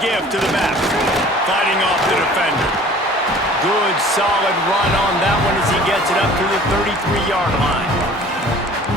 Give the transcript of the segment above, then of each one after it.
give to the back. Fighting off the defender. Good, solid run on that one as he gets it up to the 33-yard line.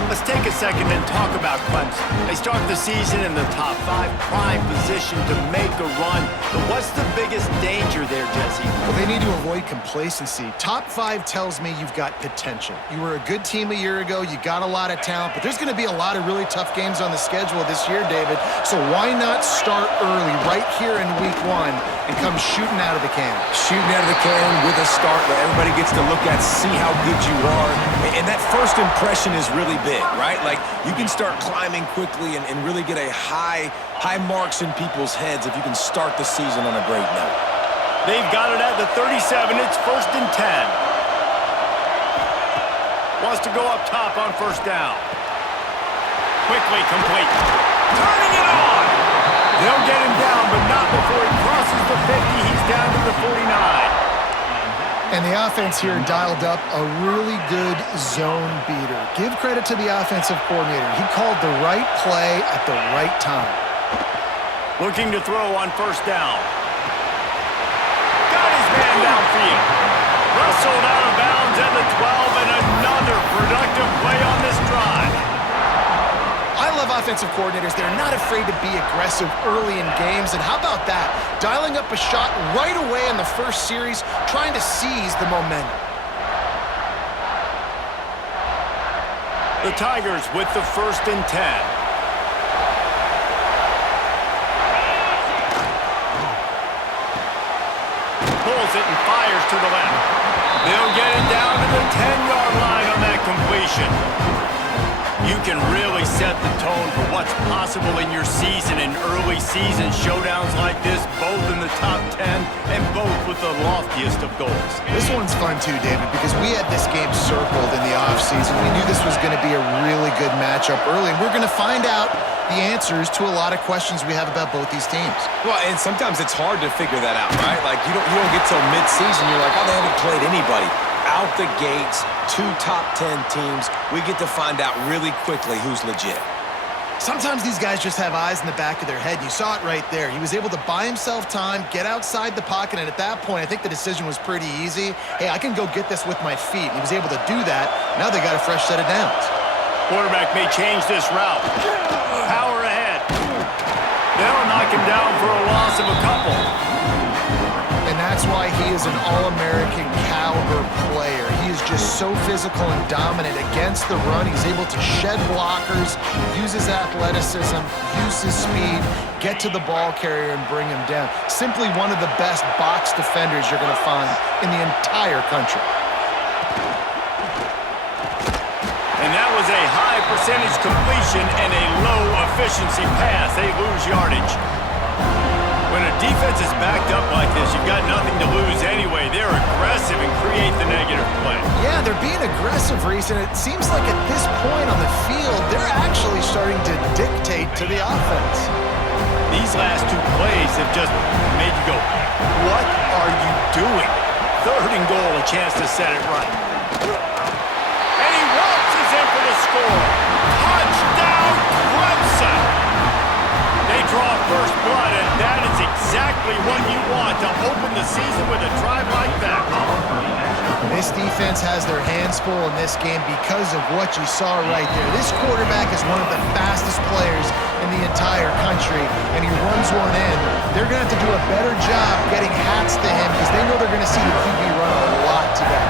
Let's take a second and talk about Clemson. They start the season in the top 5, prime position to make a run. But what's the biggest danger there, Jesse? Well, they need to avoid complacency. Top 5 tells me you've got potential. You were a good team a year ago. You got a lot of talent. But there's going to be a lot of really tough games on the schedule this year, David. So why not start early right here in week 1 and come shooting out of the can? Shooting out of the can with a start where everybody gets to look at, see how good you are. And that first impression is really big, right? Like, you can start climbing quickly and really get a high marks in people's heads if you can start the season on a great note. They've got it at the 37. It's 1st and 10. Wants to go up top on 1st down. Quickly complete. Turning it on! They'll get him down, but not before he crosses the 50. He's down to the 49. And the offense here dialed up a really good zone beater. Give credit to the offensive coordinator. He called the right play at the right time. Looking to throw on 1st down. Got his man downfield. Wrestled out of bounds at the 12, and another productive play on this drive. I love offensive coordinators. They're not afraid to be aggressive early in games. And how about that? Dialing up a shot right away in the first series, trying to seize the momentum. The Tigers with the 1st and 10. Pulls it and fires to the left. They'll get it down to the 10-yard line on that completion. You can really set the tone for what's possible in your season in early season showdowns like this, both in the top 10 and both with the loftiest of goals. This one's fun too, David, because we had this game circled in the offseason. We knew this was going to be a really good matchup early, and we're going to find out the answers to a lot of questions we have about both these teams. Well, and sometimes it's hard to figure that out, right? Like, you don't get till mid-season, you're like, oh, they haven't played anybody. Out the gates, 2 top 10 teams, we get to find out really quickly who's legit. Sometimes these guys just have eyes in the back of their head. You saw it right there. He was able to buy himself time, get outside the pocket, and at that point, I think the decision was pretty easy. Hey, I can go get this with my feet. And he was able to do that. Now they got a fresh set of downs. Quarterback may change this route. Power ahead. They'll knock him down for a loss of a couple. And that's why he is an All-American caliber player. He is just so physical and dominant against the run. He's able to shed blockers, use his athleticism, use his speed, get to the ball carrier and bring him down. Simply one of the best box defenders you're going to find in the entire country. And that was a high percentage completion and a low efficiency pass. They lose yardage. When a defense is backed up like this, you've got nothing to lose anyway. They're aggressive and create the negative play. Yeah, they're being aggressive, Reese, and it seems like at this point on the field, they're actually starting to dictate to the offense. These last 2 plays have just made you go, what are you doing? 3rd and goal, a chance to set it right. And he waltzes in for the score. Touchdown, Clemson! They draw first blood, and that is exactly what you want to open the season with a drive like that. This defense has their hands full in this game because of what you saw right there. This quarterback is one of the fastest players in the entire country, and he runs one in. They're going to have to do a better job getting hats to him because they know they're going to see the QB run a lot today.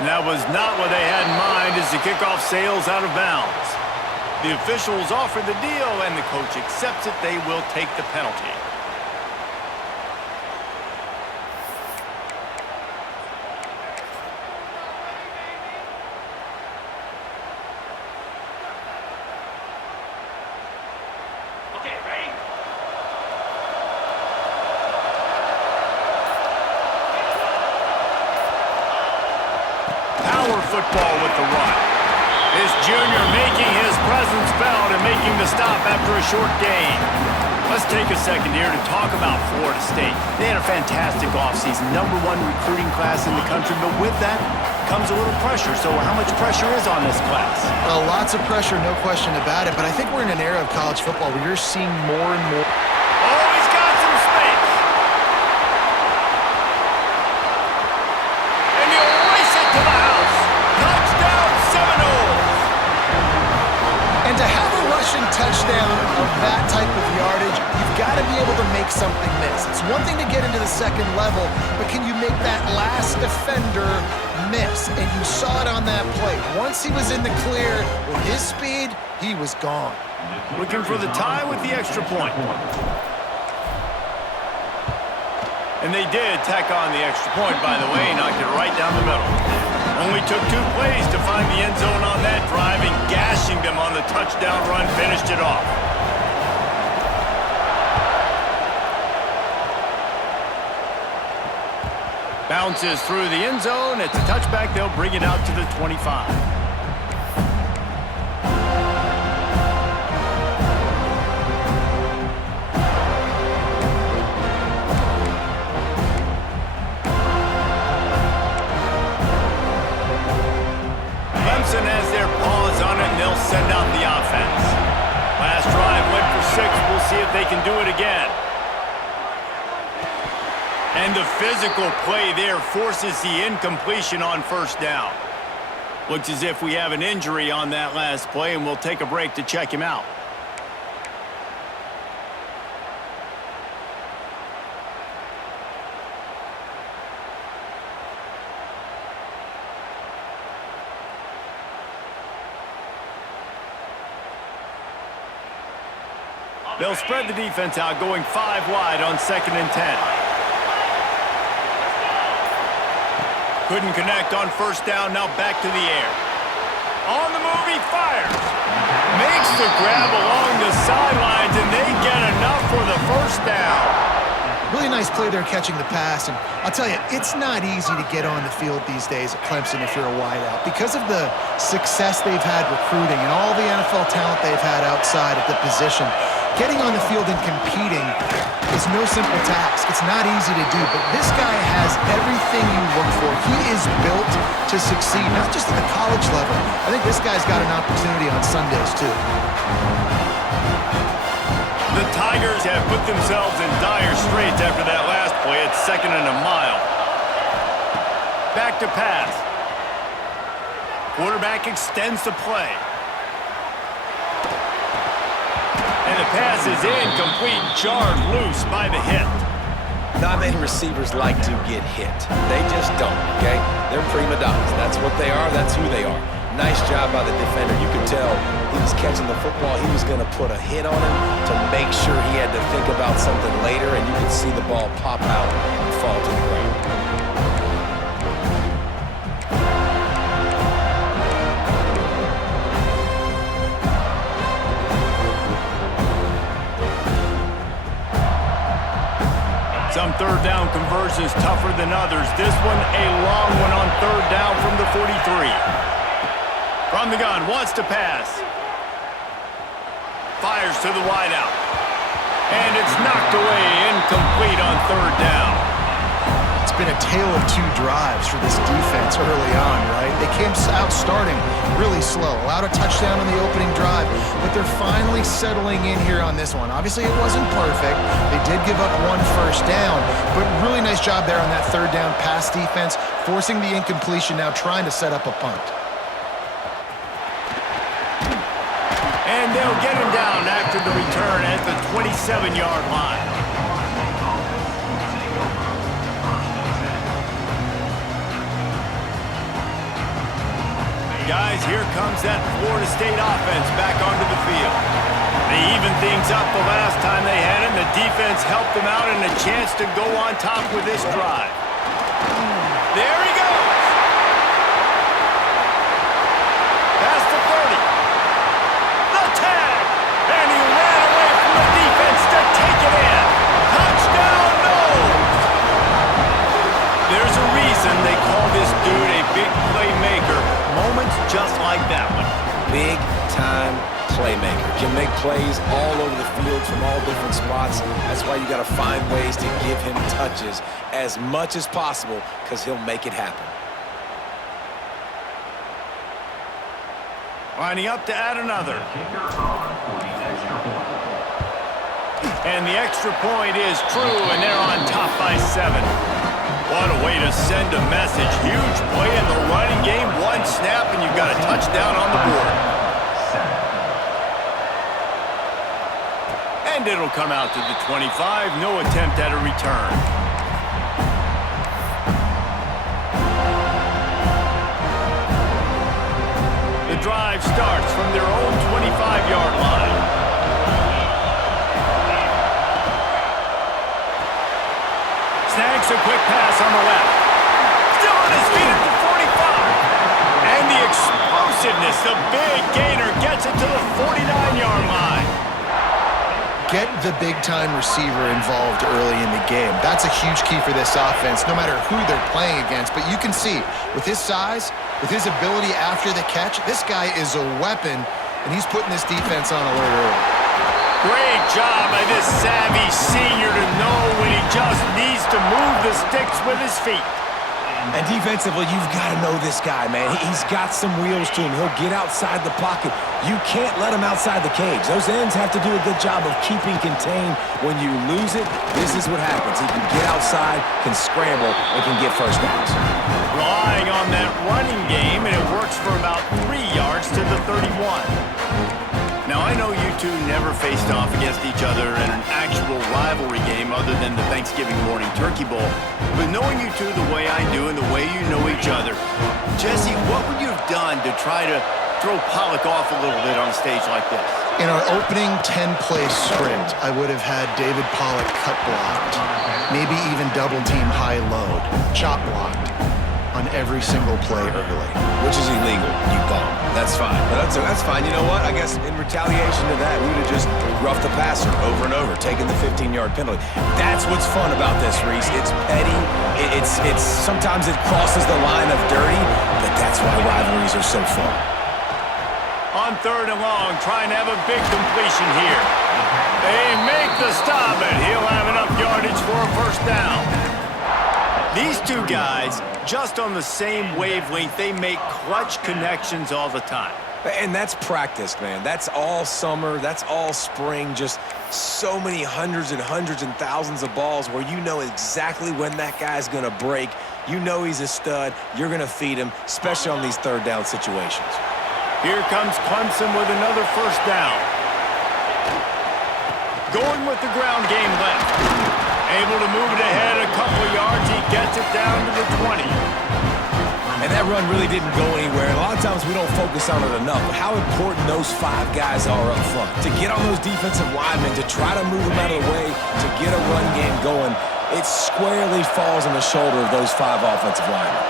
And that was not what they had in mind as the kickoff sails out of bounds. The officials offer the deal, and the coach accepts it. They will take the penalty. Okay, ready? Power football with the run. This junior making his presence felt and making the stop after a short gain. Let's take a second here to talk about Florida State. They had a fantastic offseason, #1 recruiting class in the country, but with that comes a little pressure. So how much pressure is on this class? Well, lots of pressure, no question about it. But I think we're in an era of college football where you're seeing more and more. Oh, he's got some space. And he'll race it to the house. Touchdown, Seminoles. And to have a rushing touchdown of that type of yardage, you've got to be able to make something miss. It's one thing to get into the second level, but can you make that last defender miss? And you saw it on that play. Once he was in the clear with his speed, he was gone. Looking for the tie with the extra point. And they did tack on the extra point, by the way, knocked it right down the middle. Only took 2 plays to find the end zone on that drive, and gashing them on the touchdown run finished it off. Bounces through the end zone. It's a touchback. They'll bring it out to the 25. Clemson has their paws on it, and they'll send out the offense. Last drive went for 6. We'll see if they can do it again. And the physical play there forces the incompletion on first down. Looks as if we have an injury on that last play, and we'll take a break to check him out. They'll spread the defense out, going 5 wide on 2nd and 10. Couldn't connect on first down, now back to the air. On the move, he fires. Makes the grab along the sidelines, and they get enough for the first down. Really nice play there catching the pass, and I'll tell you, it's not easy to get on the field these days at Clemson if you're a wideout. Because of the success they've had recruiting and all the NFL talent they've had outside at the position, getting on the field and competing is no simple task. It's not easy to do, but this guy has everything you look for. He is built to succeed, not just at the college level. I think this guy's got an opportunity on Sundays, too. The Tigers have put themselves in dire straits after that last play. It's 2nd and a mile. Back to pass. Quarterback extends the play. And the pass is incomplete, jarred loose by the hit. Not many receivers like to get hit. They just don't, okay? They're prima donnas. That's what they are. That's who they are. Nice job by the defender. You could tell he was catching the football. He was going to put a hit on him to make sure he had to think about something later, and you could see the ball pop out and fall to the ground. Some third down conversions tougher than others. This one a long one on 3rd down from the 43. From the gun, wants to pass. Fires to the wideout. And it's knocked away, incomplete on 3rd down. It's been a tale of 2 drives for this defense early on, right? They came out starting really slow, allowed a touchdown on the opening drive, but they're finally settling in here on this one. Obviously, it wasn't perfect. They did give up 1 first down, but really nice job there on that 3rd down pass defense, forcing the incompletion, now trying to set up a punt. And they'll get him down after the return at the 27-yard line. Guys, here comes that Florida State offense back onto the field. They evened things up the last time they had it, and the defense helped them out and a chance to go on top with this drive. There he goes. Past the 30. The tag. And he ran away from the defense to take it in. Touchdown, no! There's a reason they call this dude a big playmaker. Moments just like that one. Big-time playmaker. Can make plays all over the field from all different spots. That's why you got to find ways to give him touches as much as possible, because he'll make it happen. Lining up to add another. And the extra point is true, and they're on top by 7. What a way to send a message. Huge play in the running game. One snap, and you've got a touchdown on the board. And it'll come out to the 25. No attempt at a return. The drive starts from their own 25-yard line. Snags a quick pass on the left. Still on his feet at the 45. And the explosiveness, the big gainer gets it to the 49-yard line. Get the big-time receiver involved early in the game. That's a huge key for this offense, no matter who they're playing against. But you can see, with his size, with his ability after the catch, this guy is a weapon, and he's putting this defense on alert early. Great job by this savvy senior to know when he just needs to move the sticks with his feet. And defensively, you've got to know this guy, man. He's got some wheels to him. He'll get outside the pocket. You can't let him outside the cage. Those ends have to do a good job of keeping contained. When you lose it, this is what happens. He can get outside, can scramble, and can get first downs. Relying on that running game, and it works for about 3 yards to the 31. Now, I know you two never faced off against each other in an actual rivalry game other than the Thanksgiving morning Turkey Bowl, but knowing you two the way I do and the way you know each other, Jesse, what would you have done to try to throw Pollock off a little bit on a stage like this? In our opening 10-play sprint, I would have had David Pollock cut blocked, maybe even double-team high-load, chop blocked on every single play early. Which is illegal, you bum. That's fine. But that's fine. You know what? I guess in retaliation to that, we would have just roughed the passer over and over, taking the 15-yard penalty. That's what's fun about this, Reese. It's petty. It's sometimes it crosses the line of dirty, but that's why rivalries are so fun. On 3rd and long, trying to have a big completion here. They make the stop, and he'll have enough yardage for a first down. These two guys, just on the same wavelength, they make clutch connections all the time. And that's practiced, man. That's all summer. That's all spring. Just so many hundreds and thousands of balls where you know exactly when that guy's going to break. You know he's a stud. You're going to feed him, especially on these 3rd down situations. Here comes Clemson with another first down. Going with the ground game left. Able to move it ahead a couple of yards. He gets it down to the 20. And that run really didn't go anywhere. And a lot of times we don't focus on it enough. But how important those 5 guys are up front. To get on those defensive linemen, to try to move them out of the way, to get a run game going, it squarely falls on the shoulder of those 5 offensive linemen.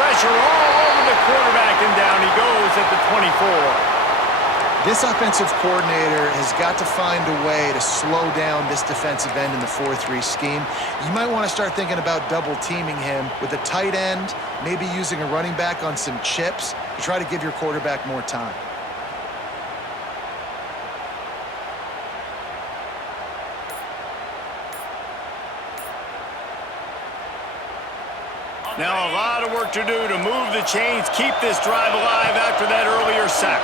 Pressure all over the quarterback, and down he goes at the 24. This offensive coordinator has got to find a way to slow down this defensive end in the 4-3 scheme. You might want to start thinking about double-teaming him with a tight end, maybe using a running back on some chips to try to give your quarterback more time. Now a lot of work to do to move the chains, keep this drive alive after that earlier sack.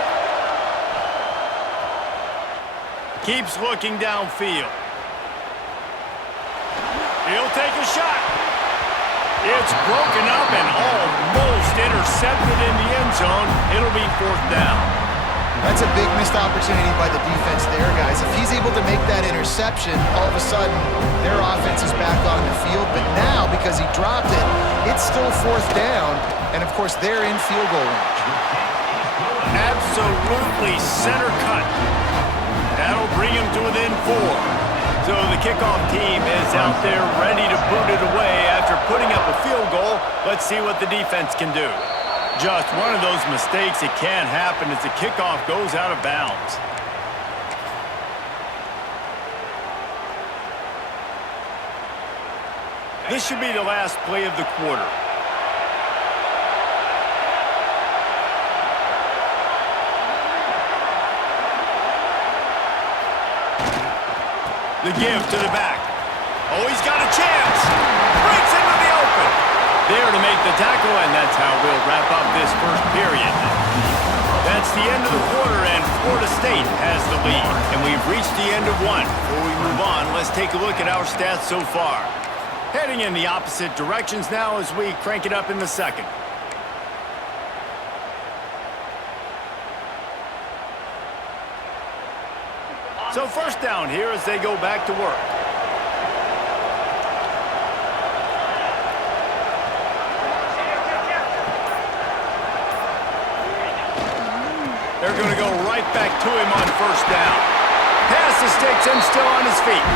Keeps looking downfield. He'll take a shot. It's broken up and almost intercepted in the end zone. It'll be 4th down. That's a big missed opportunity by the defense there, guys. If he's able to make that interception, all of a sudden, their offense is back on the field. But now, because he dropped it, it's still 4th down. And, of course, they're in field goal range. Absolutely center cut. That'll bring him to within 4. So the kickoff team is out there ready to boot it away after putting up a field goal. Let's see what the defense can do. Just one of those mistakes that can happen as the kickoff goes out of bounds. This should be the last play of the quarter. The give to the back. Oh, he's got a chance. Breaks into the open open. There to make the tackle, and that's how we'll wrap up this first period. That's the end of the quarter, and Florida State has the lead. And we've reached the end of one. Before we move on, let's take a look at our stats so far. Heading in the opposite directions now as we crank it up in the second. So first down here as they go back to work. They're going to go right back to him on first down. Pass the sticks and still on his feet.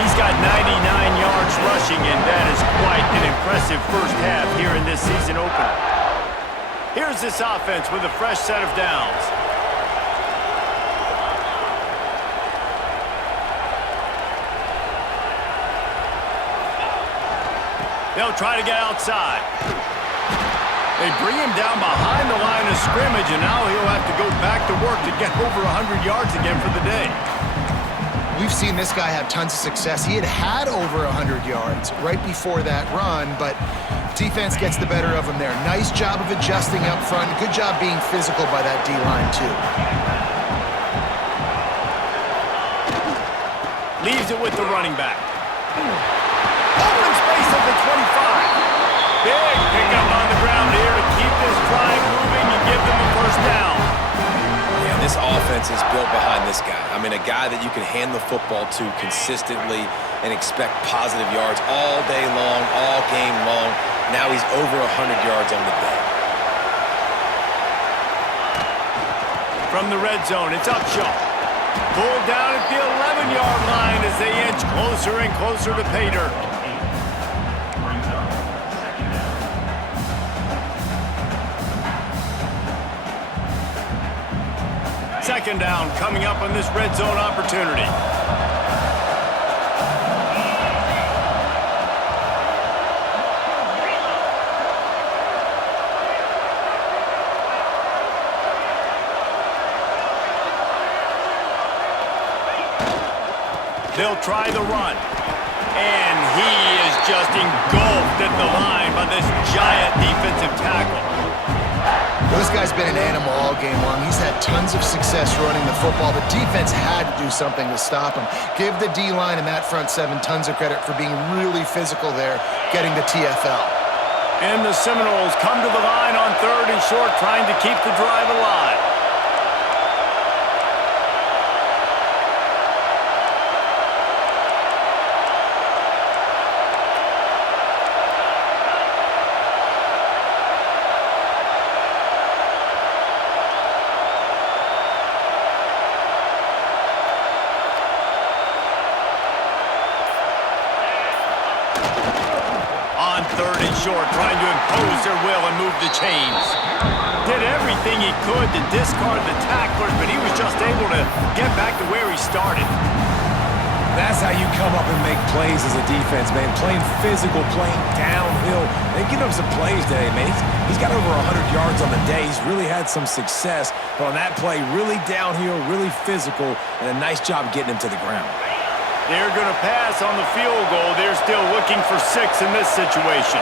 He's got 99 yards rushing, and that is quite an impressive first half here in this season opener. Here's this offense with a fresh set of downs. They'll try to get outside. They bring him down behind the line of scrimmage, and now he'll have to go back to work to get over 100 yards again for the day. We've seen this guy have tons of success. He had over 100 yards right before that run, but defense gets the better of him there. Nice job of adjusting up front. Good job being physical by that D-line, too. Leaves it with the running back. Open space at the 25. Big pickup on the ground here to keep this drive moving and give them a first down. Yeah, this offense is built behind this guy. I mean, a guy that you can hand the football to consistently and expect positive yards all day long, all game long. Now he's over 100 yards on the day. From the red zone, it's Upshaw. Pulled down at the 11-yard line as they inch closer and closer to pay dirt. Second down coming up on this red zone opportunity. They'll try the run. And he is just engulfed at the line by this giant defensive tackle. This guy's been an animal all game long. He's had tons of success running the football. The defense had to do something to stop him. Give the D-line and that front seven tons of credit for being really physical there, getting the TFL. And the Seminoles come to the line on third and short, trying to keep the drive alive. Third and short, trying to impose their will and move the chains. Did everything he could to discard the tacklers, but he was just able to get back to where he started. That's how you come up and make plays as a defense, man. Playing physical, playing downhill. They give him some plays today, man. He's got over 100 yards on the day. He's really had some success. But on that play, really downhill, really physical, and a nice job getting him to the ground. They're going to pass on the field goal. They're still looking for 6 in this situation.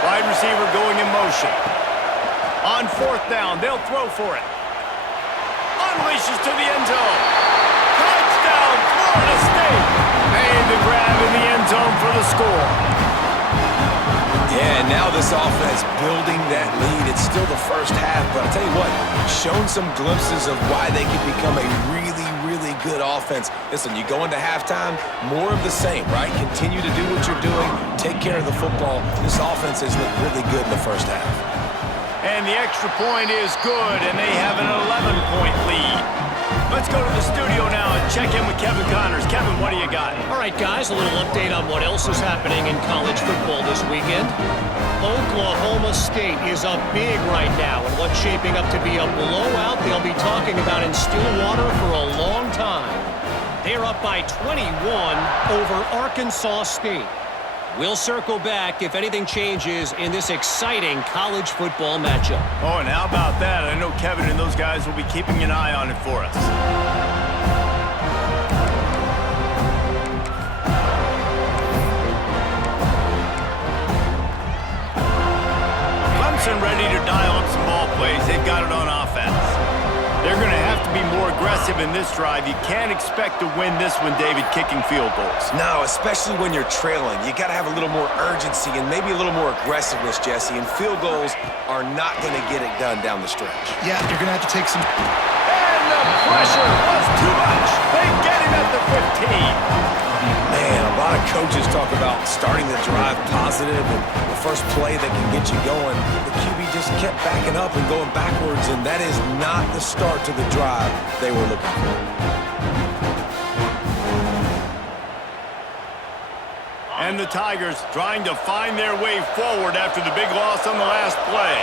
Wide receiver going in motion. On fourth down, they'll throw for it. Unleashes to the end zone. Touchdown, Florida State. Made the grab in the end zone for the score. Yeah, and now this offense building that lead. It's still the first half, but I'll tell you what, shown some glimpses of why they could become a really, really good offense. Listen, you go into halftime, more of the same, right? Continue to do what you're doing, take care of the football. This offense has looked really good in the first half. And the extra point is good, and they have an 11-point lead. Let's go to the studio now and check in with Kevin Connors. Kevin, what do you got? All right, guys, a little update on what else is happening in college football this weekend. Oklahoma State is up big right now in what's shaping up to be a blowout they'll be talking about in Stillwater for a long time. They're up by 21 over Arkansas State. We'll circle back if anything changes in this exciting college football matchup. Oh, and how about that? I know Kevin and those guys will be keeping an eye on it for us. Clemson ready to dial up some ball plays. They've got it on offense. They're going to have to be more aggressive in this drive. You can't expect to win this one, David, kicking field goals. No, especially when you're trailing. You got to have a little more urgency and maybe a little more aggressiveness, Jesse. And field goals are not going to get it done down the stretch. Yeah, you're going to have to take some... And the pressure was too much. They get him at the 15. Man, a lot of coaches talk about starting the drive positive and the first play that can get you going. The QB just kept backing up and going backwards, and that is not the start to the drive they were looking for. And the Tigers trying to find their way forward after the big loss on the last play.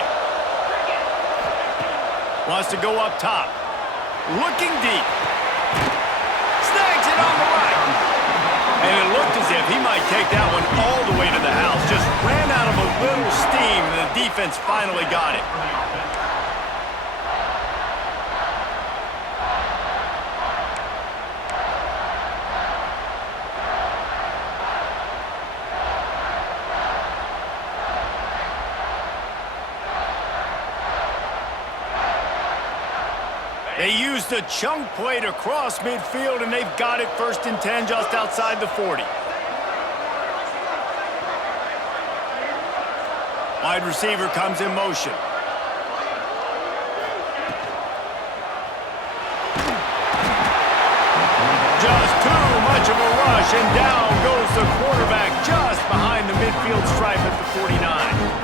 Wants to go up top. Looking deep. Snags it on the right. And it looked as if he might take that one all the way to the house. Just ran out of a little steam, and the defense finally got it. They used a chunk play to cross midfield, and they've got it 1st and 10 just outside the 40. Wide receiver comes in motion. Just too much of a rush, and down goes the quarterback just behind the midfield stripe at the 49.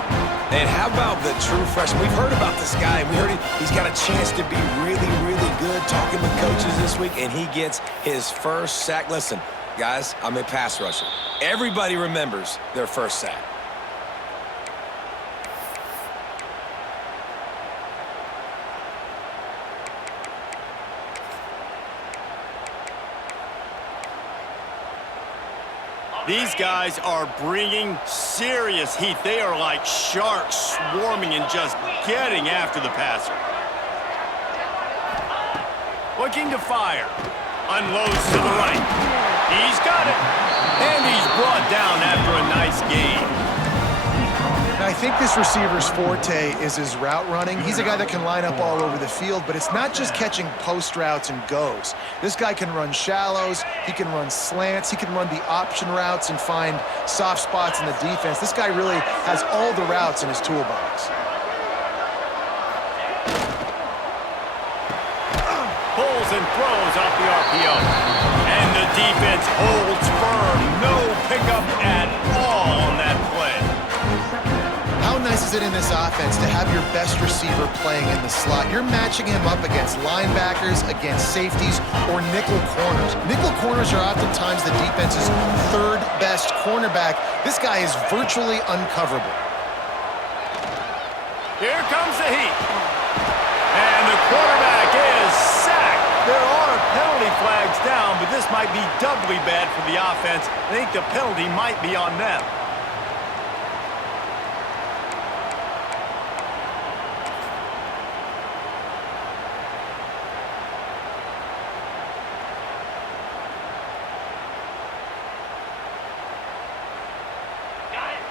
And how about the true freshman? We've heard about this guy. We heard he's got a chance to be really, really good talking with coaches this week, and he gets his first sack. Listen, guys, I'm a pass rusher. Everybody remembers their first sack. These guys are bringing serious heat. They are like sharks swarming and just getting after the passer. Looking to fire. Unloads to the right. He's got it. And he's brought down after a nice gain. Now, I think this receiver's forte is his route running. He's a guy that can line up all over the field, but it's not just catching post routes and goes. This guy can run shallows, he can run slants, he can run the option routes and find soft spots in the defense. This guy really has all the routes in his toolbox. Pulls and throws off the RPO. And the defense holds firm. No pickup at all on that play. How nice is it in this offense to have your best receiver playing in the slot? You're matching him up against linebackers, against safeties, or nickel corners. Nickel corners are oftentimes the defense's 3rd best cornerback. This guy is virtually uncoverable. Here comes the heat. And the quarterback is sacked. There are penalty flags down, but this might be doubly bad for the offense. I think the penalty might be on them.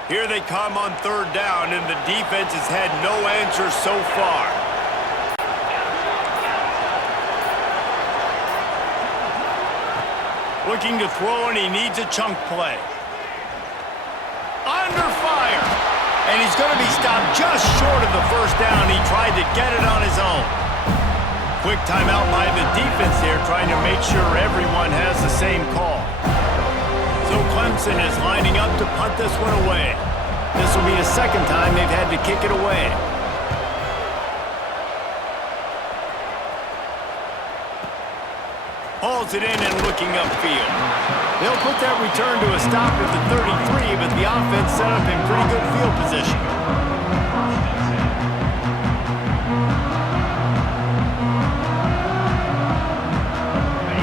Here they come on 3rd down, and the defense has had no answer so far. Looking to throw, and he needs a chunk play. Under fire. And he's going to be stopped just short of the 1st down. He tried to get it on his own. Quick timeout by the defense here, trying to make sure everyone has the same call. So Clemson is lining up to punt this one away. This will be the 2nd time they've had to kick it away. Hauls it in and looking upfield. They'll put that return to a stop at the 33, but the offense set up in pretty good field position.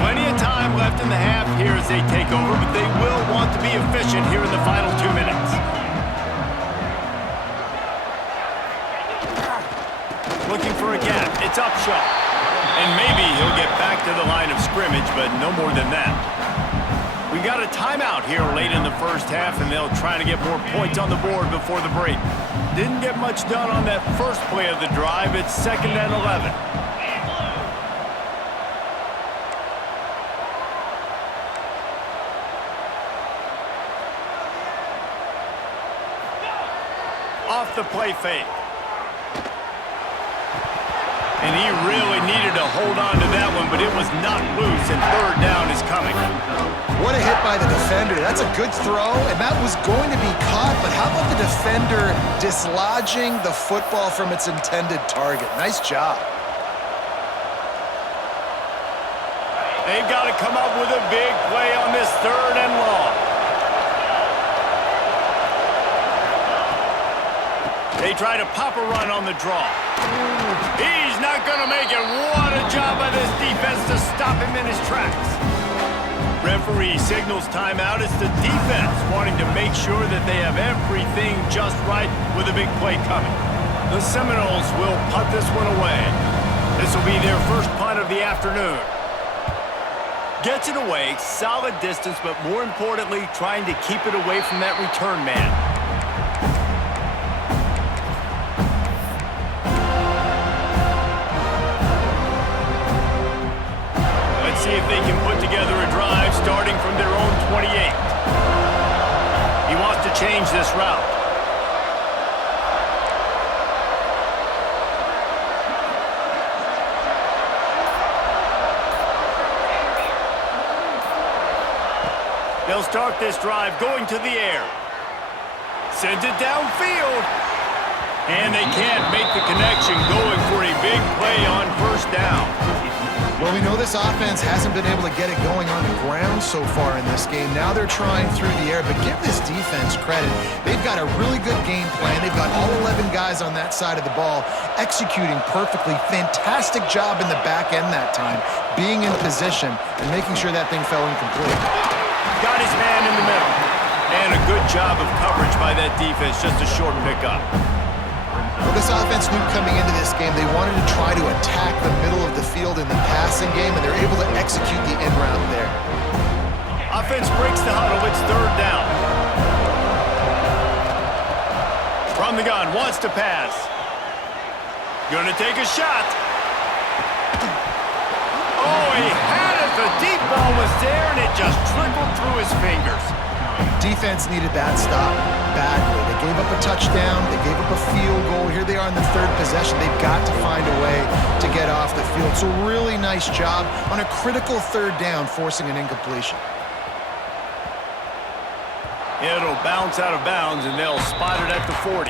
Plenty of time left in the half here as they take over, but they will want to be efficient here in the final 2 minutes. Looking for a gap. It's Upshaw. And maybe he'll get back to the line of scrimmage, but no more than that. We got a timeout here late in the first half, and they'll try to get more points on the board before the break. Didn't get much done on that first play of the drive. It's 2nd and 11. Off the play fake. And he really needed to hold on to that one, but it was not loose, and 3rd down is coming. What a hit by the defender. That's a good throw, and that was going to be caught, but how about the defender dislodging the football from its intended target? Nice job. They've got to come up with a big play on this 3rd and long. They try to pop a run on the draw. He's not going to make it. What a job by this defense to stop him in his tracks. Referee signals timeout. It's the defense wanting to make sure that they have everything just right with a big play coming. The Seminoles will punt this one away. This will be their first punt of the afternoon. Gets it away, solid distance, but more importantly, trying to keep it away from that return man. See if they can put together a drive starting from their own 28. He wants to change this route. They'll start this drive going to the air. Sends it downfield. And they can't make the connection, going for a big play on 1st down. Well, we know this offense hasn't been able to get it going on the ground so far in this game. Now they're trying through the air, but give this defense credit. They've got a really good game plan. They've got all 11 guys on that side of the ball executing perfectly. Fantastic job in the back end that time, being in position and making sure that thing fell incomplete. Got his man in the middle. And a good job of coverage by that defense, just a short pickup. Well, this offense knew coming into this game they wanted to try to attack the middle of the field in the passing game, and they're able to execute the in route there. Offense breaks the huddle. It's 3rd down. From the gun, wants to pass. Gonna take a shot. Oh, he had it. The deep ball was there, and it just trickled through his fingers. Defense needed that stop badly. They gave up a touchdown. They gave up a field goal. Here they are in the 3rd possession. They've got to find a way to get off the field. So really nice job on a critical 3rd down, forcing an incompletion. It'll bounce out of bounds, and they'll spot it at the 40.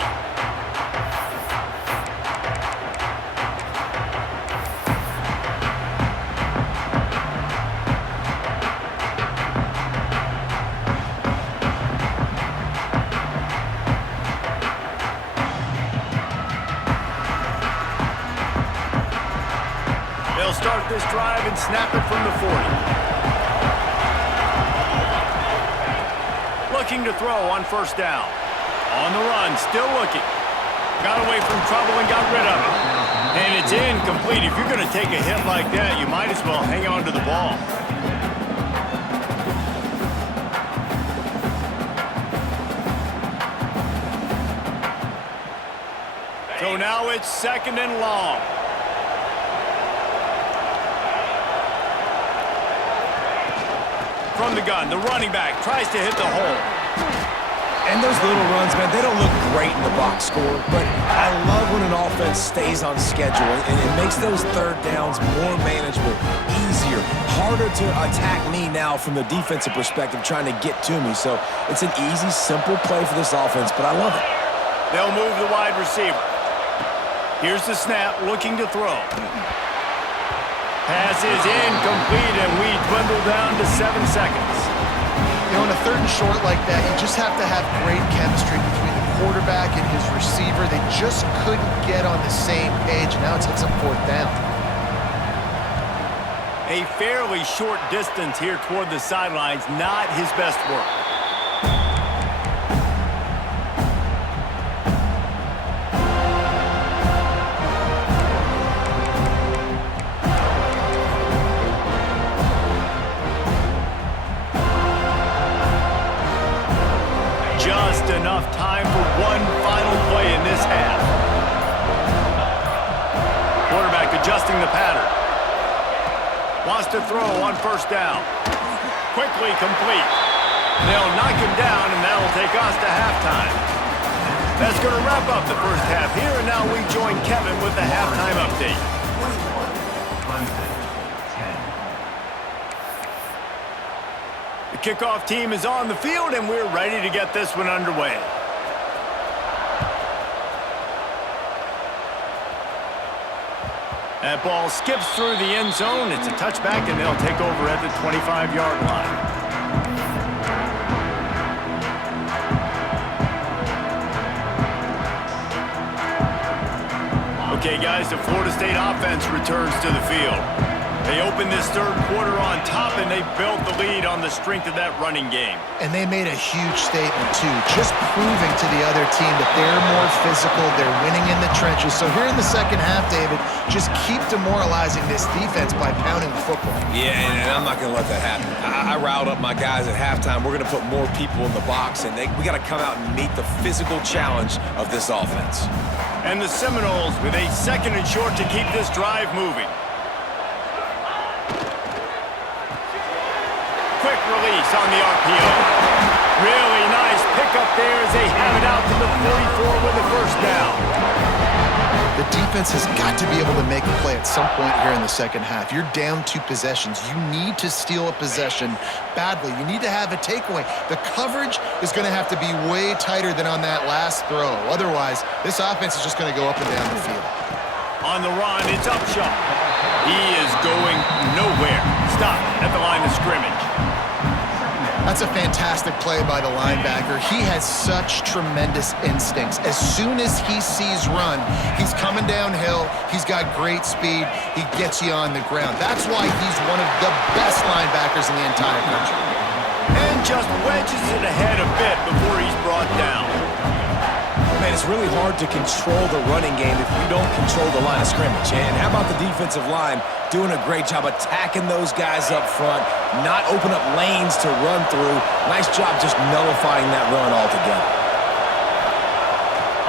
They'll start this drive and snap it from the 40. Looking to throw on 1st down. On the run, still looking. Got away from trouble and got rid of it. And it's incomplete. If you're going to take a hit like that, you might as well hang on to the ball. So now it's 2nd and long. From the gun, the running back tries to hit the hole. And those little runs, man, they don't look great in the box score, but I love when an offense stays on schedule, and it makes those 3rd downs more manageable, easier, harder to attack me now from the defensive perspective trying to get to me. So it's an easy, simple play for this offense, but I love it. They'll move the wide receiver. Here's the snap, looking to throw. Pass is incomplete, and we dwindle down to 7 seconds. You know, in a 3rd and short like that, you just have to have great chemistry between the quarterback and his receiver. They just couldn't get on the same page. Now it's up 4th down. A fairly short distance here toward the sidelines, not his best work. Wants to throw on first down. Quickly complete. They'll knock him down, and that'll take us to halftime. That's going to wrap up the first half here, and now we join Kevin with the halftime update. The kickoff team is on the field, and we're ready to get this one underway. That ball skips through the end zone. It's a touchback, and they'll take over at the 25-yard line. Okay, guys, the Florida State offense returns to the field. They opened this third quarter on top, and they built the lead on the strength of that running game. And they made a huge statement, too, just proving to the other team that they're more physical, they're winning in the trenches. So here in the second half, David, just keep demoralizing this defense by pounding the football. Yeah, and I'm not going to let that happen. I riled up my guys at halftime. We're going to put more people in the box, and we got to come out and meet the physical challenge of this offense. And the Seminoles with a second and short to keep this drive moving. Quick release on the RPO. Really nice pickup there as they have it out to the 44 with the first down. The defense has got to be able to make a play at some point here in the second half. You're down 2 possessions. You need to steal a possession badly. You need to have a takeaway. The coverage is going to have to be way tighter than on that last throw. Otherwise, this offense is just going to go up and down the field. On the run, it's Upshaw. He is going nowhere. Stop at the line of scrimmage. That's a fantastic play by the linebacker. He has such tremendous instincts. As soon as he sees run, he's coming downhill. He's got great speed. He gets you on the ground. That's why he's one of the best linebackers in the entire country. And just wedges it ahead a bit before he's brought down. Man, it's really hard to control the running game if you don't control the line of scrimmage. And how about the defensive line doing a great job attacking those guys up front, not open up lanes to run through. Nice job just nullifying that run altogether.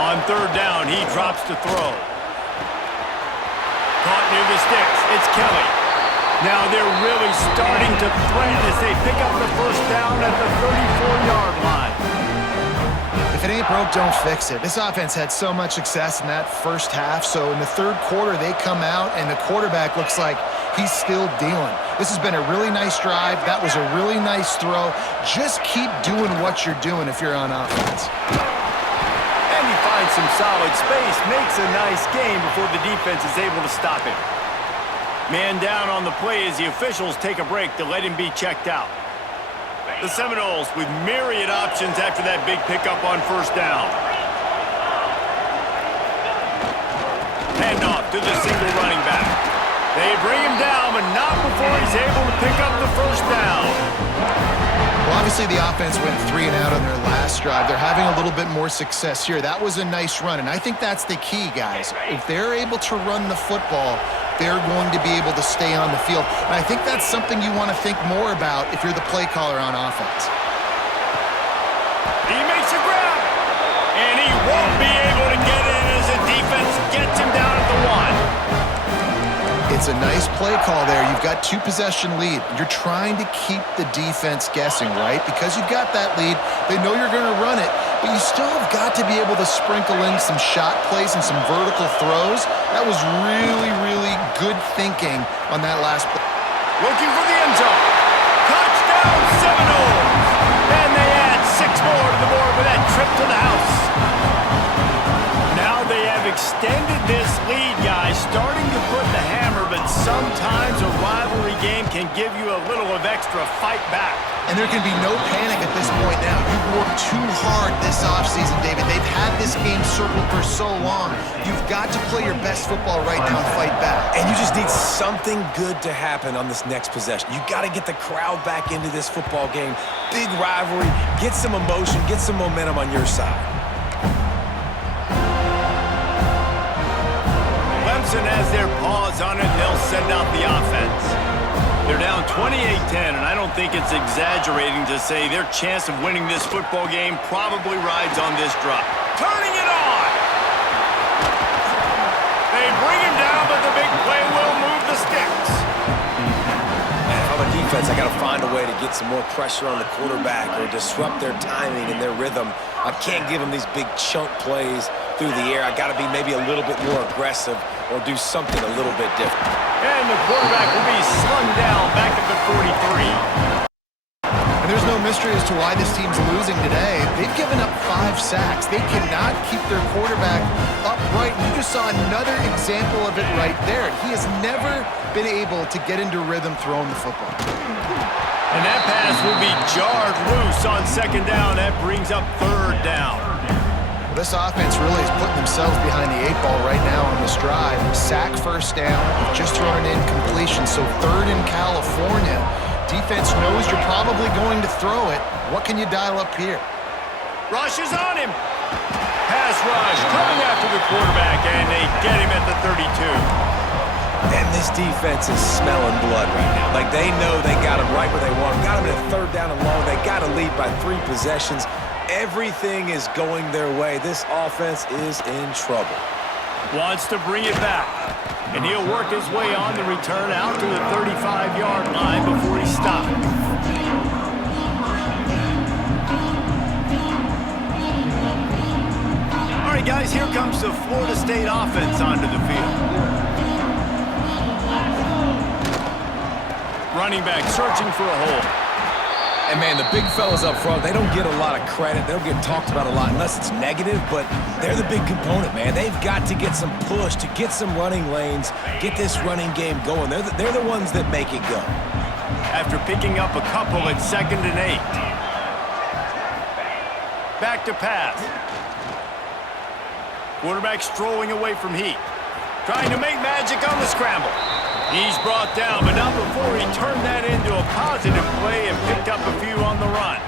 On third down, he drops to throw. Caught near the sticks. It's Kelly. Now they're really starting to threaten as they pick up the first down at the 34-yard line. If it ain't broke, don't fix it. This offense had so much success in that first half, so in the third quarter, they come out, and the quarterback looks like he's still dealing. This has been a really nice drive. That was a really nice throw. Just keep doing what you're doing if you're on offense. And he finds some solid space, makes a nice game before the defense is able to stop him. Man down on the play as the officials take a break to let him be checked out. The Seminoles with myriad options after that big pickup on first down. Handoff to the single running back. They bring him down, but not before he's able to pick up the first down. Well, obviously the offense went 3 and out on their last drive. They're having a little bit more success here. That was a nice run, and I think that's the key, guys. If they're able to run the football, they're going to be able to stay on the field. And I think that's something you want to think more about if you're the play caller on offense. He makes a grab, and he won't be able to get in as the defense gets him down at the 1. It's a nice play call there. You've got 2-possession lead. You're trying to keep the defense guessing, right? Because you've got that lead, they know you're going to run it, but you still have got to be able to sprinkle in some shot plays and some vertical throws. That was really, really good thinking on that last play. Looking for the end zone. Touchdown, Seminoles! And they add 6 more to the board with that trip to the house. Now they have extended this lead, guys, starting to put the hammer, but sometimes a rivalry game can give you a little of extra fight back. And there can be no panic at this point now. You've worked too hard this offseason, David. They've had this game circled for so long. You've got to play your best football right now and fight back. And you just need something good to happen on this next possession. You got to get the crowd back into this football game. Big rivalry. Get some emotion. Get some momentum on your side. Clemson has their paws on it. They'll send out the offense. They're down 28-10, and I don't think it's exaggerating to say their chance of winning this football game probably rides on this drop. Turning it on! They bring him down, but the big play will move the sticks. defense, I got to find a way to get some more pressure on the quarterback or disrupt their timing and their rhythm. I can't give them these big chunk plays through the air. I got to be maybe a little bit more aggressive or do something a little bit different. And the quarterback will be slung down back at the 43. And there's no mystery as to why this team's losing today. They've given up 5 sacks. They cannot keep their quarterback upright. You just saw another example of it right there. He has never been able to get into rhythm throwing the football. And that pass will be jarred loose on second down. That brings up third down. Well, this offense really is putting themselves behind the 8 ball right now on this drive. Sack first down. You've just thrown an incompletion, so third in California. Defense knows you're probably going to throw it. What can you dial up here? Rush is on him. Pass rush coming after the quarterback, and they get him at the 32. And this defense is smelling blood right now. Like, they know they got him right where they want him. Got him at third down and long. They got to lead by 3 possessions. Everything is going their way. This offense is in trouble. Wants to bring it back. And he'll work his way on the return out to the 35-yard line before he stopped. All right, guys, here comes the Florida State offense onto the field. Running back searching for a hole. And, man, the big fellas up front, they don't get a lot of credit. They'll get talked about a lot unless it's negative, but they're the big component, man. They've got to get some push, to get some running lanes, get this running game going. They're the ones that make it go. After picking up a couple at 2nd and 8. Back to pass. Quarterback strolling away from heat. Trying to make magic on the scramble. He's brought down, but not before he turned that into a positive play and picked up a few on the run.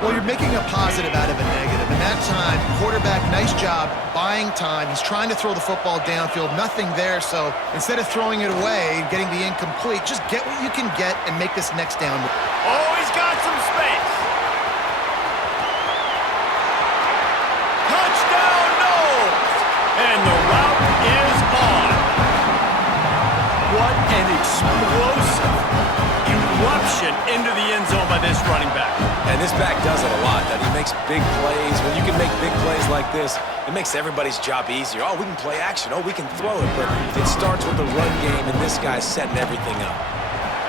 Well, you're making a positive out of a negative. And that time, quarterback, nice job buying time. He's trying to throw the football downfield. Nothing there, so instead of throwing it away and getting the incomplete, just get what you can get and make this next down. Oh, he's got some space. Touchdown, Knowles! And the route is on. What an explosive eruption into the end zone by this running back. And this back does it a lot. That he makes big plays. When you can make big plays like this, it makes everybody's job easier. Oh, we can play action. Oh, we can throw it. But it starts with the run game, and this guy's setting everything up.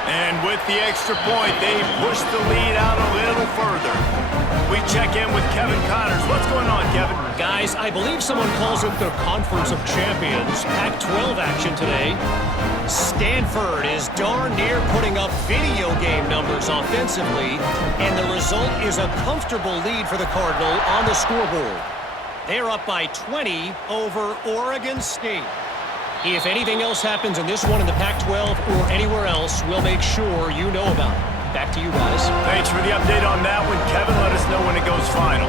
And with the extra point, they push the lead out a little further. We check in with Kevin Connors. What's going on, Kevin? Guys, I believe someone calls it the Conference of Champions. Pac-12 action today. Stanford is darn near putting up video game numbers offensively, and the result is a comfortable lead for the Cardinal on the scoreboard. They're up by 20 over Oregon State. If anything else happens in this one in the Pac-12 or anywhere else, we'll make sure you know about it. Back to you guys. Thanks for the update on that one, Kevin. Let us know when it goes final.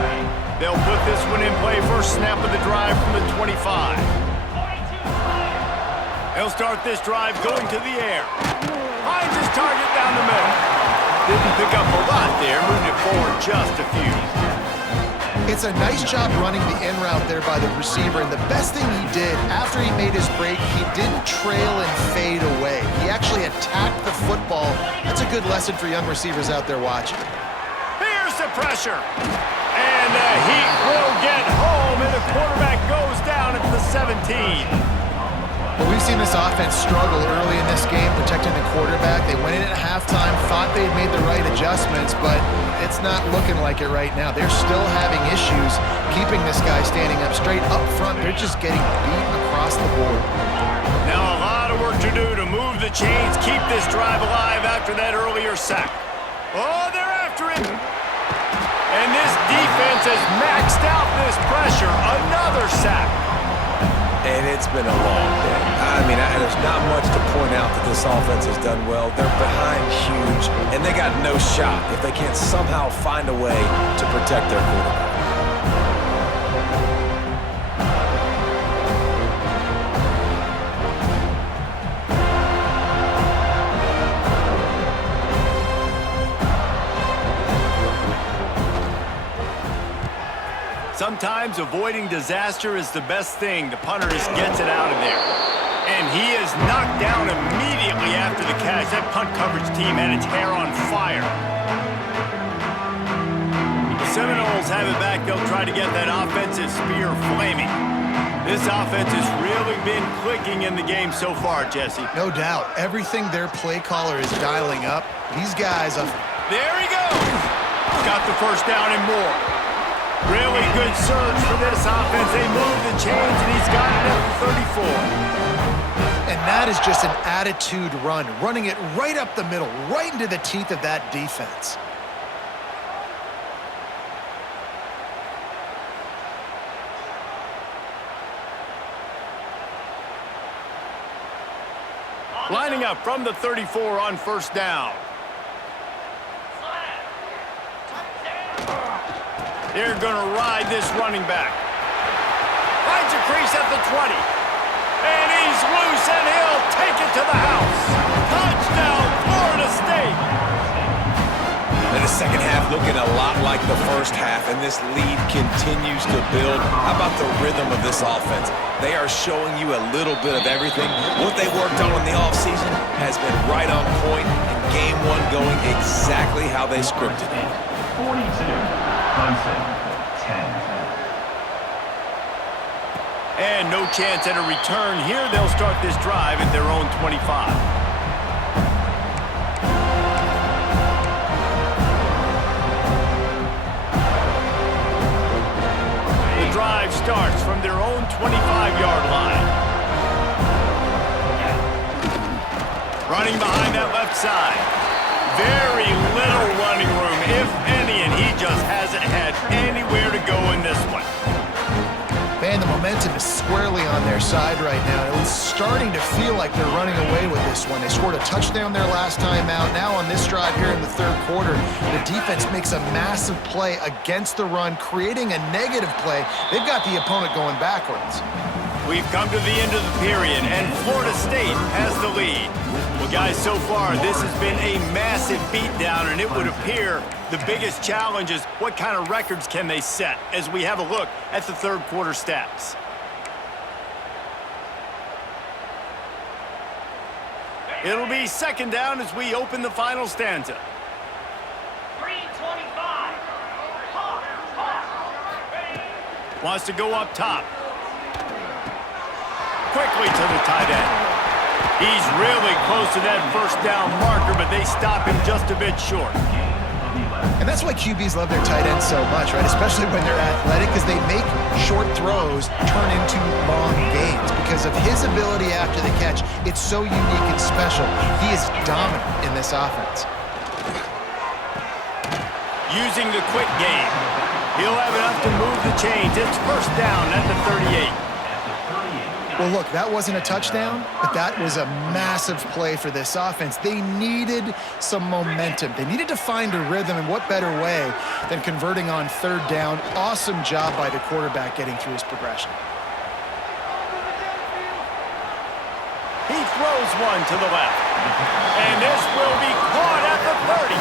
They'll put this one in play first snap of the drive from the 25. They'll start this drive going to the air. Finds his target down the middle. Didn't pick up a lot there, moved it forward just a few. It's a nice job running the in route there by the receiver, and the best thing he did after he made his break, he didn't trail and fade away. He actually attacked the football. That's a good lesson for young receivers out there watching. Here's the pressure. And the Heat will get home, and the quarterback goes down at the 17. Well, we've seen this offense struggle early in this game protecting the quarterback. They went in at halftime, thought they'd made the right adjustments, but it's not looking like it right now. They're still having issues keeping this guy standing up straight up front. They're just getting beat across the board. Now a lot of work to do to move the chains, keep this drive alive after that earlier sack. Oh, they're after him. And this defense has maxed out this pressure. Another sack. And it's been a long day. I mean, there's not much to point out that this offense has done well. They're behind huge, and they got no shot if they can't somehow find a way to protect their quarterback. Sometimes avoiding disaster is the best thing. The punter just gets it out of there. And he is knocked down immediately after the catch. guys, that punt coverage team had its hair on fire. The Seminoles have it back. They'll try to get that offensive spear flaming. This offense has really been clicking in the game so far, Jesse. No doubt. Everything their play caller is dialing up. These guys are... There he goes. Got the first down and more. Really good surge for this offense. They move the chains, and he's got it at the 34. And that is just an attitude run, running it right up the middle, right into the teeth of that defense. Lining up from the 34 on first down. They're going to ride this running back. Finds a crease at the 20. And he's loose, and he'll take it to the house. Touchdown, Florida State. And the second half looking a lot like the first half, and this lead continues to build. How about the rhythm of this offense? They are showing you a little bit of everything. What they worked on in the offseason has been right on point, and game one going exactly how they scripted it. 42, Clemson, 10. And no chance at a return here. They'll start this drive at their own 25. The drive starts from their own 25-yard line. Running behind that left side. Very little running room, if any, and he just hasn't had anywhere to go in this one. Man, the momentum is squarely on their side right now. It's starting to feel like they're running away with this one. They scored a touchdown their last time out. Now on this drive here in the third quarter, the defense makes a massive play against the run, creating a negative play. They've got the opponent going backwards. We've come to the end of the period, and Florida State has the lead. Well, guys, so far, this has been a massive beatdown, and it would appear the biggest challenge is what kind of records can they set as we have a look at the third quarter stats. It'll be second down as we open the final stanza. 325. Wants to go up top. Quickly to the tight end. He's really close to that first down marker, but they stop him just a bit short. And that's why QBs love their tight ends so much, right? Especially when they're athletic, because they make short throws turn into long gains. Because of his ability after the catch, it's so unique and special. He is dominant in this offense. Using the quick game. He'll have enough to move the chains. It's first down at the 38. Well, look, that wasn't a touchdown, but that was a massive play for this offense. They needed some momentum. They needed to find a rhythm, and what better way than converting on third down. Awesome job by the quarterback getting through his progression. He throws one to the left. And this will be caught at the 30.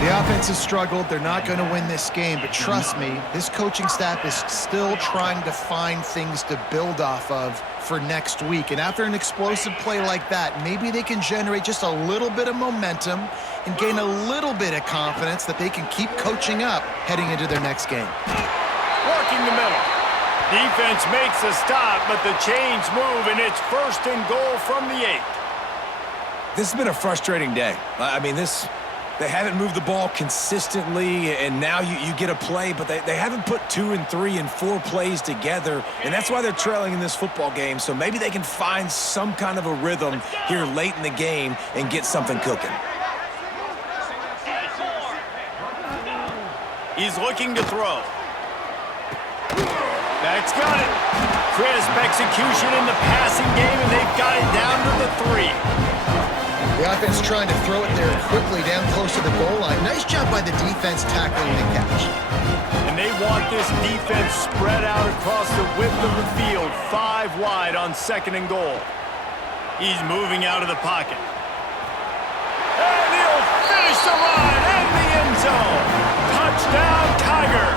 The offense has struggled. They're not going to win this game, but trust me, this coaching staff is still trying to find things to build off of for next week. And after an explosive play like that, maybe they can generate just a little bit of momentum and gain a little bit of confidence that they can keep coaching up heading into their next game. Working the middle. Defense makes a stop, but the chains move, and it's first and goal from the 8. This has been a frustrating day. I mean, they haven't moved the ball consistently, and now you get a play, but they haven't put 2 and 3 and 4 plays together, and that's why they're trailing in this football game. So maybe they can find some kind of a rhythm here late in the game and get something cooking. He's looking to throw. That's got it. Crisp execution in the passing game, and they've got it down to the 3. The offense trying to throw it there quickly down close to the goal line. Nice job by the defense tackling the catch. And they want this defense spread out across the width of the field, 5 wide on second and goal. He's moving out of the pocket. And he'll finish the line in the end zone. Touchdown, Tigers.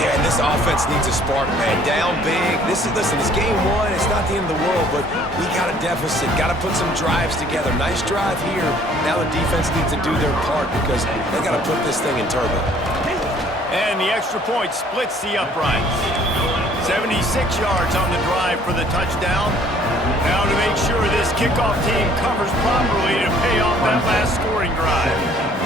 Yeah, and this offense needs a spark, man. Down big. Listen, it's game one. It's not the end of the world, but we got a deficit. Got to put some drives together. Nice drive here. Now the defense needs to do their part because they got to put this thing in turbo. And the extra point splits the uprights. 76 yards on the drive for the touchdown. Now to make sure this kickoff team covers properly to pay off that last scoring drive.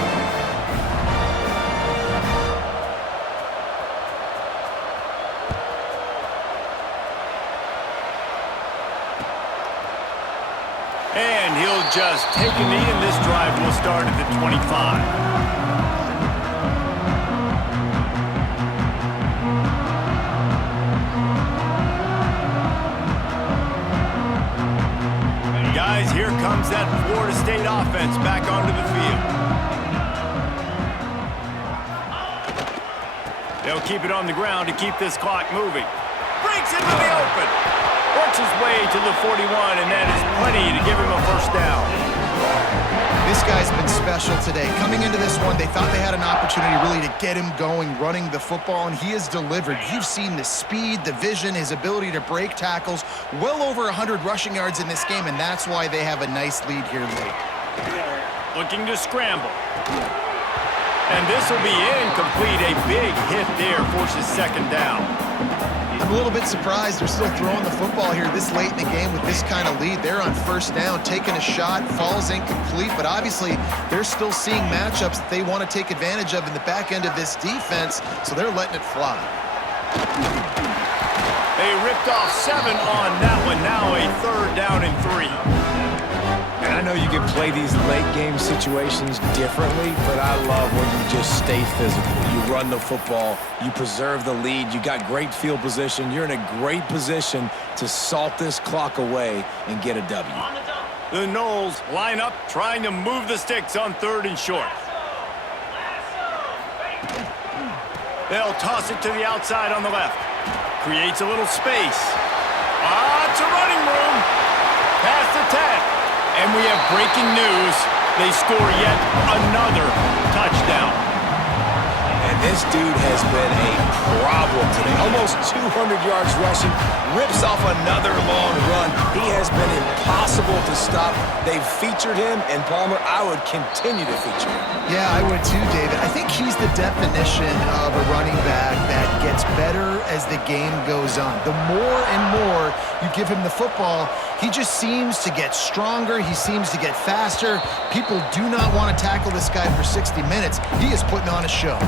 And he'll just take a knee, and this drive will start at the 25. Guys, here comes that Florida State offense back onto the field. They'll keep it on the ground to keep this clock moving. Breaks into the open. Works his way to the 41, and that is plenty to give him a first down. This guy's been special today. Coming into this one, they thought they had an opportunity really to get him going, running the football, and he has delivered. You've seen the speed, the vision, his ability to break tackles. Well over 100 rushing yards in this game, and that's why they have a nice lead here late. Looking to scramble. And this will be incomplete. A big hit there forces second down. I'm a little bit surprised they're still throwing the football here this late in the game with this kind of lead. They're on first down, taking a shot, falls incomplete, but obviously they're still seeing matchups that they want to take advantage of in the back end of this defense, so they're letting it fly. They ripped off 7 on that one. Now a third down and 3. And I know you can play these late game situations differently, but I love when you just stay physical. You run the football, you preserve the lead, you got great field position, you're in a great position to salt this clock away and get a W. The Noles line up, trying to move the sticks on 3rd and short. They'll toss it to the outside on the left. Creates a little space. Lots of running room. Past the 10. And we have breaking news. They score yet another touchdown. And this dude has been a problem today. Almost 200 yards rushing. Rips off another long run. He has been impossible to stop. They've featured him, and Palmer, I would continue to feature him. Yeah, I would too, David. I think he's the definition of a running back that gets better as the game goes on. The more and more you give him the football, he just seems to get stronger. He seems to get faster. People do not want to tackle this guy for 60 minutes. He is putting on a show.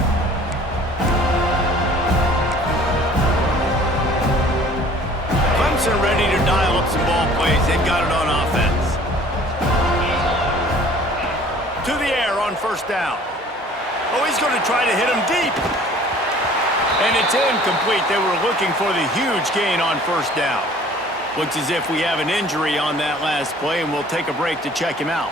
Clemson ready to dial up some ball plays. They've got it on offense. To the air on first down. Oh, he's going to try to hit him deep. And it's incomplete. They were looking for the huge gain on first down. Looks as if we have an injury on that last play, and we'll take a break to check him out.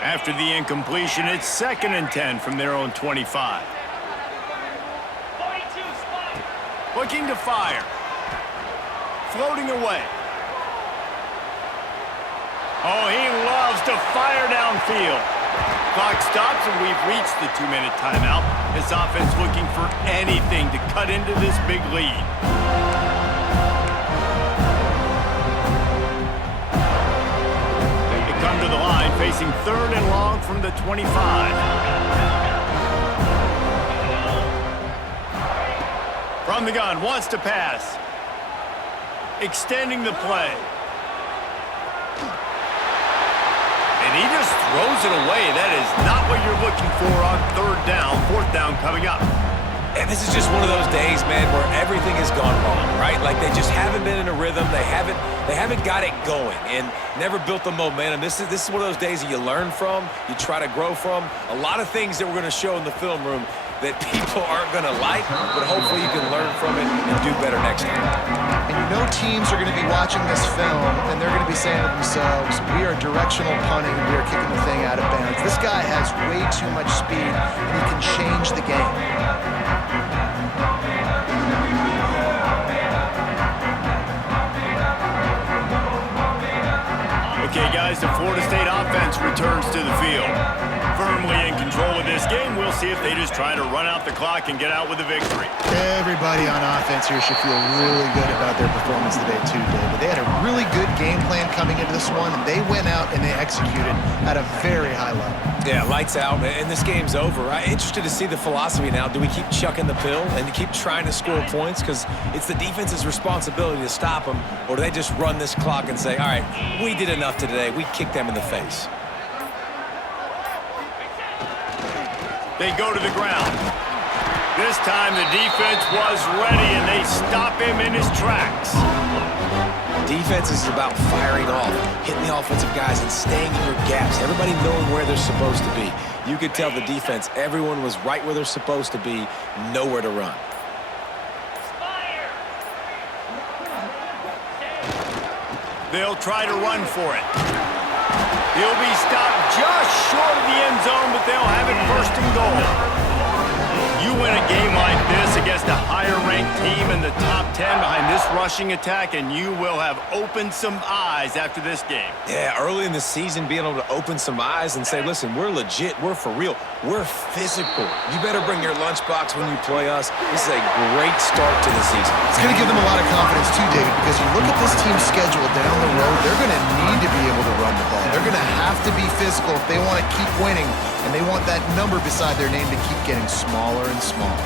After the incompletion, it's 2nd and 10 from their own 25. Looking to fire. Floating away. Oh, he loves to fire downfield. Clock stops, and we've reached the 2-minute timeout. This offense looking for anything to cut into this big lead. They come to the line, facing 3rd and long from the 25. From the gun, wants to pass. Extending the play. And he just throws it away. That is not what you're looking for on 3rd down. 4th down coming up. And this is just one of those days, man, where everything has gone wrong, right? Like they just haven't been in a rhythm. They haven't got it going and never built the momentum. This is one of those days that you learn from, you try to grow from. A lot of things that we're going to show in the film room that people aren't going to like, but hopefully you can learn from it and do better next time. And you know teams are going to be watching this film, and they're going to be saying to themselves, we are directional punting, and we are kicking the thing out of bounds. This guy has way too much speed, and he can change the game. Okay, guys, the Florida State offense returns to the field. We'll see if they just try to run out the clock and get out with a victory. Everybody on offense here should feel really good about their performance today too, David. They had a really good game plan coming into this one, and they went out and they executed at a very high level. Yeah, lights out, and this game's over. I'm interested to see the philosophy now. Do we keep chucking the pill and keep trying to score points? Because it's the defense's responsibility to stop them, or do they just run this clock and say, all right, we did enough today. We kicked them in the face. They go to the ground. This time the defense was ready, and they stop him in his tracks. Defense is about firing off, hitting the offensive guys, and staying in your gaps. Everybody knowing where they're supposed to be. You could tell the defense, everyone was right where they're supposed to be, nowhere to run. They'll try to run for it. He'll be stopped just short of the end zone, but they'll have it first and goal. You win a game like this against a higher-ranked team in the top 10 behind this rushing attack, and you will have opened some eyes after this game. Yeah, early in the season, being able to open some eyes and say, listen, we're legit, we're for real, we're physical. You better bring your lunchbox when you play us. This is a great start to the season. It's going to give them a lot of confidence too, David, because you look at this team's schedule down the road, they're going to need to be able to run the ball. They're going to have to be physical if they want to keep winning, and they want that number beside their name to keep getting smaller and smaller.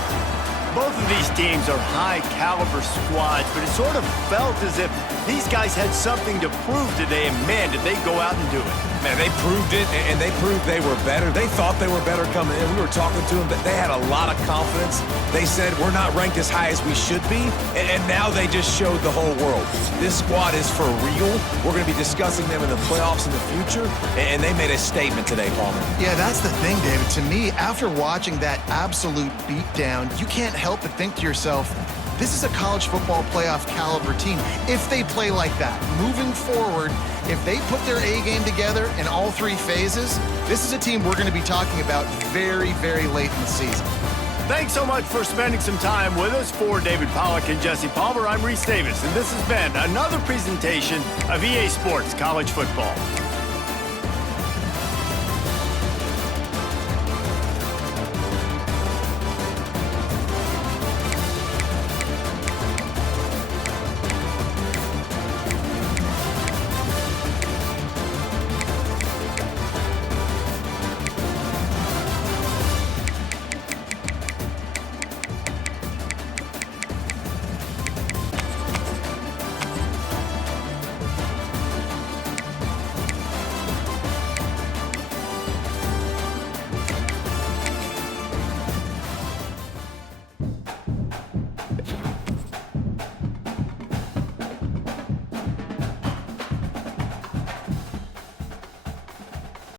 Both of these teams are high-caliber squads, but it sort of felt as if these guys had something to prove today, and man, did they go out and do it. Man, they proved it, and they proved they were better. They thought they were better coming in. We were talking to them, but they had a lot of confidence. They said, we're not ranked as high as we should be, and now they just showed the whole world. This squad is for real. We're going to be discussing them in the playoffs in the future, and they made a statement today, Palmer. Yeah, that's the thing, David. To me, after watching that absolute beatdown, you can't help but think to yourself, this is a college football playoff caliber team. If they play like that, moving forward, if they put their A game together in all three phases, this is a team we're going to be talking about very, very late in the season. Thanks so much for spending some time with us. For David Pollack and Jesse Palmer, I'm Reese Davis, and this has been another presentation of EA Sports College Football.